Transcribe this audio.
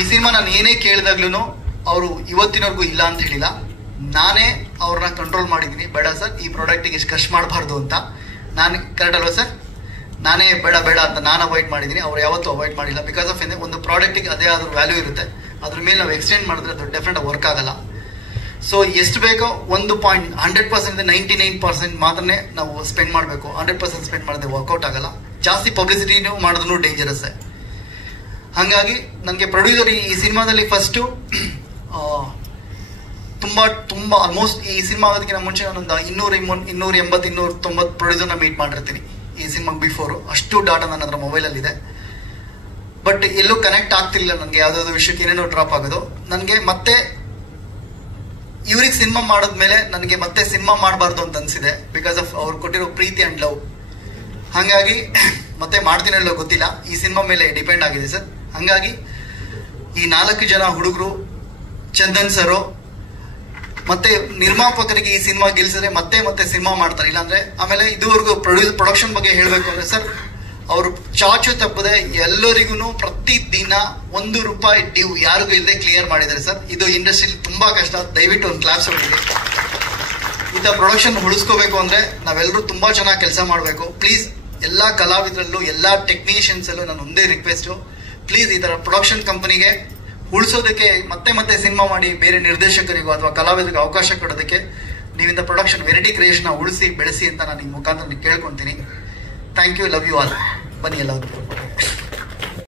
ಈ ಸಿನಿಮಾ ನಾನು ಏನೇ ಕೇಳಿದಾಗ್ಲೂ ಅವರು ಇವತ್ತಿನವರೆಗೂ ಇಲ್ಲ ಅಂತ ಹೇಳಿಲ್ಲ. ನಾನೇ ಅವ್ರನ್ನ ಕಂಟ್ರೋಲ್ ಮಾಡಿದ್ದೀನಿ, ಬೇಡ ಸರ್ ಈ ಪ್ರಾಡಕ್ಟಿಗೆ ಇಷ್ಟು ಖರ್ಚು ಮಾಡಬಾರ್ದು ಅಂತ. ನಾನು ಕರೆಕ್ಟ್ ಅಲ್ವಾ ಸರ್? ನಾನೇ ಬೇಡ ಬೇಡ ಅಂತ ನಾನು ಅವಾಯ್ಡ್ ಮಾಡಿದ್ದೀನಿ, ಅವ್ರು ಯಾವತ್ತೂ ಅವಾಯ್ಡ್ ಮಾಡಿಲ್ಲ. ಬಿಕಾಸ್ ಆಫ್ ಒಂದು ಪ್ರಾಡಕ್ಟಿಗೆ ಅದೇ ಆದ್ರೂ ವ್ಯಾಲ್ಯೂ ಇರುತ್ತೆ, ಅದ್ರ ಮೇಲೆ ನಾವು ಎಕ್ಸ್ಟೆಂಡ್ ಮಾಡಿದ್ರೆ ಅದು ಡೆಫಿನೆಟ್ ವರ್ಕ್ ಆಗಲ್ಲ. ಸೊ ಎಷ್ಟು ಬೇಕೋ 1.100% 99% ಮಾತ್ರನೇ ನಾವು ಸ್ಪೆಂಡ್ ಮಾಡಬೇಕು. 100% ಸ್ಪೆಂಡ್ ಮಾಡಿದ್ರೆ ವರ್ಕೌಟ್ ಆಗಲ್ಲ. ಜಾಸ್ತಿ ಪಬ್ಲಿಸಿಟಿನೂ ಮಾಡಿದ್ರು ಡೇಂಜರಸ್. ಹಾಗಾಗಿ ನನಗೆ ಪ್ರೊಡ್ಯೂಸರ್ ಈ ಸಿನಿಮಾದಲ್ಲಿ ಫಸ್ಟು ತುಂಬ ಆಲ್ಮೋಸ್ಟ್ ಈ ಸಿನಿಮಾ ಆಗೋದಕ್ಕಿಂತ ಮುಂಚೆ ನಾನೊಂದು 280-290 ಪ್ರೊಡ್ಯೂಸರ್ನ ಮೀಟ್ ಮಾಡಿರ್ತೀನಿ ಈ ಸಿನಿಮಾಗೆ ಬಿಫೋರು. ಅಷ್ಟು ಡಾಟಾ ನನ್ನ ಹತ್ರ ಮೊಬೈಲಲ್ಲಿದೆ. ಬಟ್ ಎಲ್ಲೂ ಕನೆಕ್ಟ್ ಆಗ್ತಿರ್ಲಿಲ್ಲ ನನಗೆ, ಯಾವುದಾದ್ರು ವಿಷಯಕ್ಕೆ ಏನೇನೋ ಡ್ರಾಪ್ ಆಗೋದು. ನನಗೆ ಮತ್ತೆ ಇವ್ರಿಗೆ ಸಿನಿಮಾ ಮಾಡಿದ್ಮೇಲೆ ನನಗೆ ಮತ್ತೆ ಸಿನಿಮಾ ಮಾಡಬಾರ್ದು ಅಂತ ಅನಿಸಿದೆ, ಬಿಕಾಸ್ ಆಫ್ ಅವ್ರು ಕೊಟ್ಟಿರೋ ಪ್ರೀತಿ ಆ್ಯಂಡ್ ಲವ್. ಹಾಗಾಗಿ ಮತ್ತೆ ಮಾಡ್ತೀನಲ್ಲೋ ಗೊತ್ತಿಲ್ಲ, ಈ ಸಿನಿಮಾ ಮೇಲೆ ಡಿಪೆಂಡ್ ಆಗಿದೆ ಸರ್. ಹಾಗಾಗಿ ಈ 4 ಜನ ಹುಡುಗರು, ಚಂದನ್ ಸರು ಮತ್ತೆ ನಿರ್ಮಾಪಕರಿಗೆ ಈ ಸಿನಿಮಾ ಗೆಲ್ಸಿದ್ರೆ ಮತ್ತೆ ಮತ್ತೆ ಸಿನಿಮಾ ಮಾಡ್ತಾರೆ. ಇಲ್ಲಾಂದ್ರೆ ಆಮೇಲೆ ಇದುವರೆಗೂ ಪ್ರೊಡಕ್ಷನ್ ಬಗ್ಗೆ ಹೇಳಬೇಕು ಅಂದ್ರೆ ಸರ್, ಅವರು ಚಾಚು ತಪ್ಪದೆ ಎಲ್ಲರಿಗೂ ಪ್ರತಿ ದಿನ ₹1 ಡ್ಯೂ ಯಾರಿಗೂ ಇಲ್ಲದೆ ಕ್ಲಿಯರ್ ಮಾಡಿದ್ದಾರೆ ಸರ್. ಇದು ಇಂಡಸ್ಟ್ರಿಲಿ ತುಂಬಾ ಕಷ್ಟ. ದಯವಿಟ್ಟು ಒಂದು ಕ್ಲಾಪ್ಸ್ ಹೊಡಿರಿ. ಇಂಥ ಪ್ರೊಡಕ್ಷನ್ ಉಳಿಸ್ಕೋಬೇಕು ಅಂದ್ರೆ ನಾವೆಲ್ಲರೂ ತುಂಬಾ ಚೆನ್ನಾಗಿ ಕೆಲಸ ಮಾಡಬೇಕು. ಪ್ಲೀಸ್ ಎಲ್ಲ ಕಲಾವಿದರಲ್ಲೂ ಎಲ್ಲ ಟೆಕ್ನಿಷಿಯನ್ಸ್ ಅಲ್ಲೂ ನಾನು ಒಂದೇ ರಿಕ್ವೆಸ್ಟು, ಪ್ಲೀಸ್ ಈ ತರ ಪ್ರೊಡಕ್ಷನ್ ಕಂಪನಿಗೆ ಉಳಿಸೋದಕ್ಕೆ ಮತ್ತೆ ಮತ್ತೆ ಸಿನಿಮಾ ಮಾಡಿ ಬೇರೆ ನಿರ್ದೇಶಕರಿಗೂ ಅಥವಾ ಕಲಾವಿದರಿಗೆ ಅವಕಾಶ ಕೊಡೋದಕ್ಕೆ ನೀವಿಂದ ಪ್ರೊಡಕ್ಷನ್ ವೆರೈಟಿ ಕ್ರಿಯೇಷನ್ ಉಳಿಸಿ ಬೆಳೆಸಿ ಅಂತ ನಾನು ಈ ಮುಖಾಂತರ ಕೇಳ್ಕೊತೀನಿ. Thank you, love you all. ಬನ್ನಿ ಎಲ್ಲರೂ.